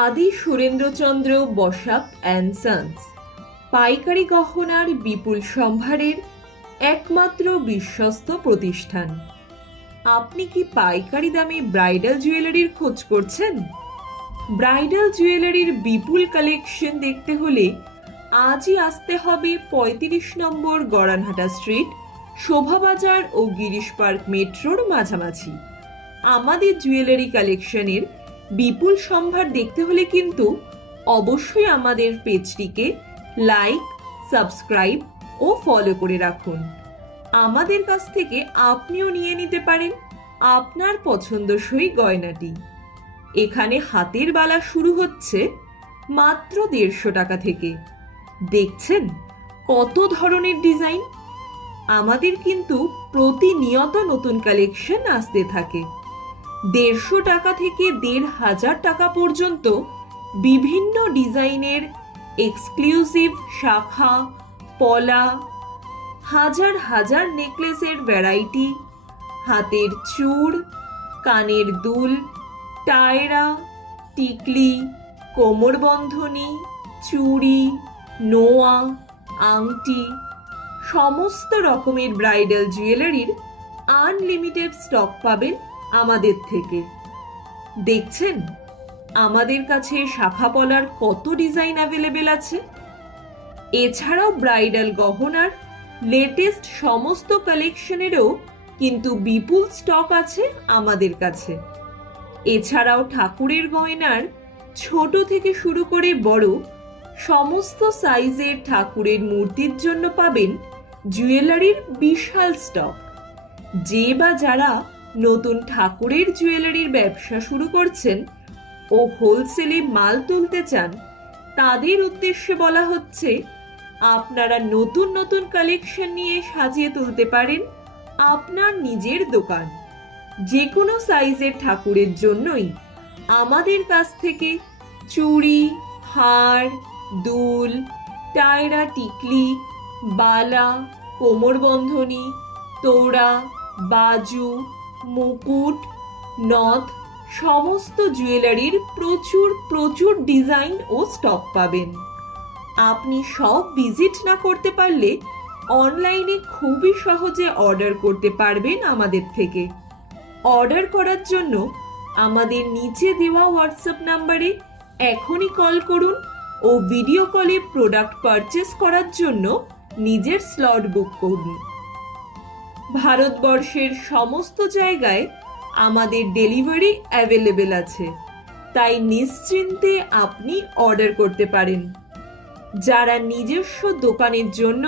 আদি সুরেন্দ্রচন্দ্র Basak and sons পাইকারি গহনার বিপুল সম্ভারের একমাত্র বিশ্বস্ত প্রতিষ্ঠান। আপনি কি পাইকারি দামে ব্রাইডাল জুয়েলারির খোঁজ করছেন? ব্রাইডাল জুয়েলারির বিপুল কালেকশন দেখতে হলে আজই আসতে হবে ৩৫ নম্বর গড়ানহাটা স্ট্রিট, শোভাবাজার ও গিরিশ পার্ক মেট্রোর মাঝামাঝি। আমাদের জুয়েলারি কালেকশনের বিপুল সম্ভার দেখতে হলে কিন্তু অবশ্যই আমাদের পেজটিকে লাইক, সাবস্ক্রাইব ও ফলো করে রাখুন। আমাদের কাছ থেকে আপনিও নিয়ে নিতে পারেন আপনার পছন্দসই গয়নাটি। এখানে হাতের বালা শুরু হচ্ছে মাত্র ১৫০ টাকা থেকে। দেখছেন কত ধরনের ডিজাইন। আমাদের কিন্তু প্রতিনিয়ত নতুন কালেকশন আসতে থাকে। ১৫০ টাকা থেকে ১৫০০ টাকা পর্যন্ত বিভিন্ন ডিজাইনের এক্সক্লুসিভ শাখা, পলা, হাজার হাজার নেকলেসের ভ্যারাইটি, হাতের চূড়, কানের দুল, টায়রা, টিকলি, কোমরবন্ধনী, চুড়ি, নোয়া, আংটি, সমস্ত রকমের ব্রাইডাল জুয়েলারির আনলিমিটেড স্টক পাবেন আমাদের থেকে। দেখছেন আমাদের কাছে শাখা পলার কত ডিজাইন অ্যাভেলেবেল আছে। এছাড়াও ব্রাইডাল গহনার লেটেস্ট সমস্ত কালেকশনেরও কিন্তু বিপুল স্টক আছে আমাদের কাছে। এছাড়াও ঠাকুরের গয়নার ছোট থেকে শুরু করে বড় সমস্ত সাইজের ঠাকুরের মূর্তির জন্য পাবেন জুয়েলারির বিশাল স্টক। যে বা যারা নতুন ঠাকুরের জুয়েলারির ব্যবসা শুরু করছেন ও হোলসেলে মাল তুলতে চান, তাদের উদ্দেশ্যে বলা হচ্ছে আপনারা নতুন নতুন কালেকশন নিয়ে সাজিয়ে তুলতে পারেন আপনার নিজের দোকান। যে কোনো সাইজের ঠাকুরের জন্যই আমাদের কাছ থেকে চুড়ি, হার, দুল, টায়রা, টিকলি, বালা, কোমরবন্ধনী, তোড়া, বাজু, মুকুট, নথ সমস্ত জুয়েলারির প্রচুর প্রচুর ডিজাইন ও স্টক পাবেন। আপনি সব ভিজিট না করতে পারলে অনলাইনে খুবই সহজে অর্ডার করতে পারবেন আমাদের থেকে। অর্ডার করার জন্য আমাদের নিচে দেওয়া হোয়াটসঅ্যাপ নাম্বারে এখনই কল করুন ও ভিডিও কলে প্রোডাক্ট পারচেস করার জন্য নিজের স্লট বুক করুন। ভারতবর্ষের সমস্ত জায়গায় আমাদের ডেলিভারি অ্যাভেলেবেল আছে, তাই নিশ্চিন্তে আপনি অর্ডার করতে পারেন। যারা নিজস্ব দোকানের জন্য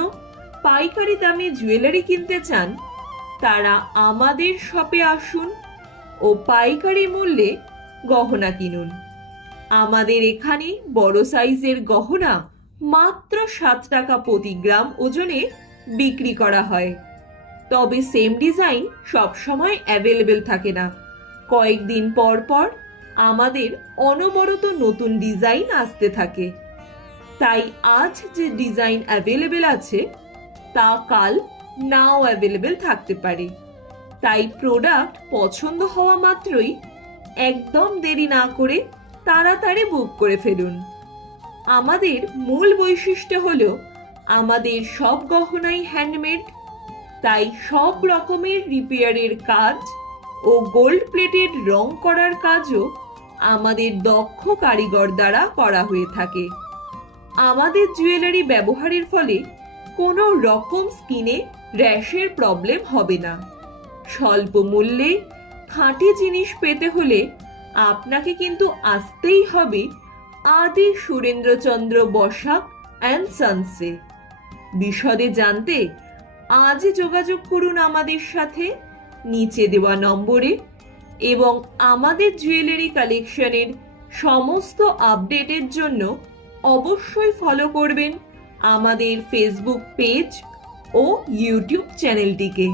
পাইকারি দামে জুয়েলারি কিনতে চান, তারা আমাদের শপে আসুন ও পাইকারি মূল্যে গহনা কিনুন। আমাদের এখানে বড় সাইজের গহনা মাত্র ৭ টাকা প্রতি গ্রাম ওজনে বিক্রি করা হয়। তবে সেম ডিজাইন সবসময় অ্যাভেলেবেল থাকে না। কয়েকদিন পর পর আমাদের অনবরত নতুন ডিজাইন আসতে থাকে। তাই আজ যে ডিজাইন অ্যাভেলেবেল আছে তা কাল নাও অ্যাভেলেবেল থাকতে পারে। তাই প্রোডাক্ট পছন্দ হওয়া মাত্রই একদম দেরি না করে তাড়াতাড়ি বুক করে ফেলুন। আমাদের মূল বৈশিষ্ট্য হলো আমাদের সব গহনাই হ্যান্ডমেড, তাই সব রকমের রিপেয়ারের কাজ ও গোল্ড প্লেটেড রং করার কাজও আমাদের দক্ষ কারিগর দ্বারা করা হয়ে থাকে। আমাদের জুয়েলারি ব্যবহারের ফলে কোনো রকম স্কিনে র্যাশের প্রবলেম হবে না। স্বল্প মূল্যে খাঁটি জিনিস পেতে হলে আপনাকে কিন্তু আসতেই হবে আদি সুরেন্দ্রচন্দ্র বসাক অ্যান্ড সন্সে। বিশদে জানতে আজই যোগাযোগ করুন আমাদের সাথে নিচে দেওয়া নম্বরে এবং আমাদের জুয়েলারি কালেকশনের সমস্ত আপডেটের জন্য অবশ্যই ফলো করবেন আমাদের ফেসবুক পেজ ও ইউটিউব চ্যানেলটিকে।